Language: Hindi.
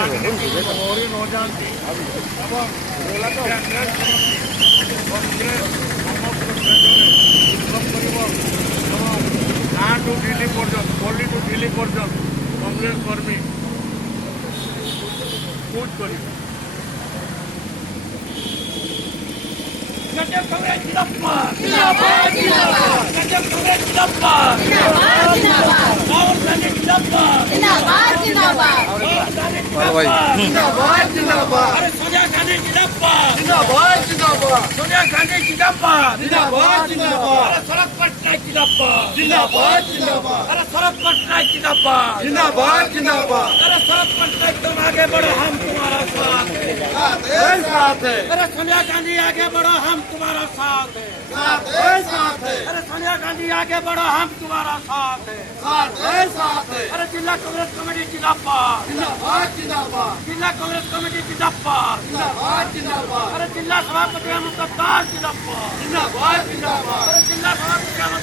ରାଜନୀତି ମୋରି ନ ଯାଆନ୍ତି ଏବଂ କରିବ ଏବଂ ଗାଁଠୁ ଦିଲ୍ଲୀ ପର୍ଯ୍ୟନ୍ତ ପଲ୍ଲୀଠୁ ଦିଲ୍ଲୀ ପର୍ଯ୍ୟନ୍ତ କଂଗ୍ରେସ କର୍ମୀ ବୁଝ କରିବେ। कांग्रेस जिंदाबाद जिंदाबाद जिंदाबाद कांग्रेस जिंदाबाद जिंदाबाद जिंदाबाद राहुल गांधी जिंदाबाद जिंदाबाद जिंदाबाद जिंदाबाद जिंदाबाद अरे सोनिया गांधी जिंदाबाद जिंदाबाद जिंदाबाद सोनिया गांधी जिंदाबाद जिंदाबाद जिंदाबाद अरे शरद पटनायक जिंदाबाद जिंदाबाद जिंदाबाद अरे शरद पटनायक जिंदाबाद जिंदाबाद जिंदाबाद अरे शरद पटनायक तुम आगे बढ़ो हम तुम्हारा साथ है अरे सोनिया गांधी आगे बढ़ो हम तुम्हारा साथ है अरे सोनिया गांधी आगे बढ़ो हम तुम्हारा साथ है अरे जिला कांग्रेस कमेटी जिंदाबाद जिंदाबाद जिंदाबाद जिला कांग्रेस कमेटी जिंदाबाद जिंदाबाद जिंदाबाद अरे जिला सभापति मुख्तार जिंदाबाद जिंदाबाद जिंदाबाद अरे जिला सभापति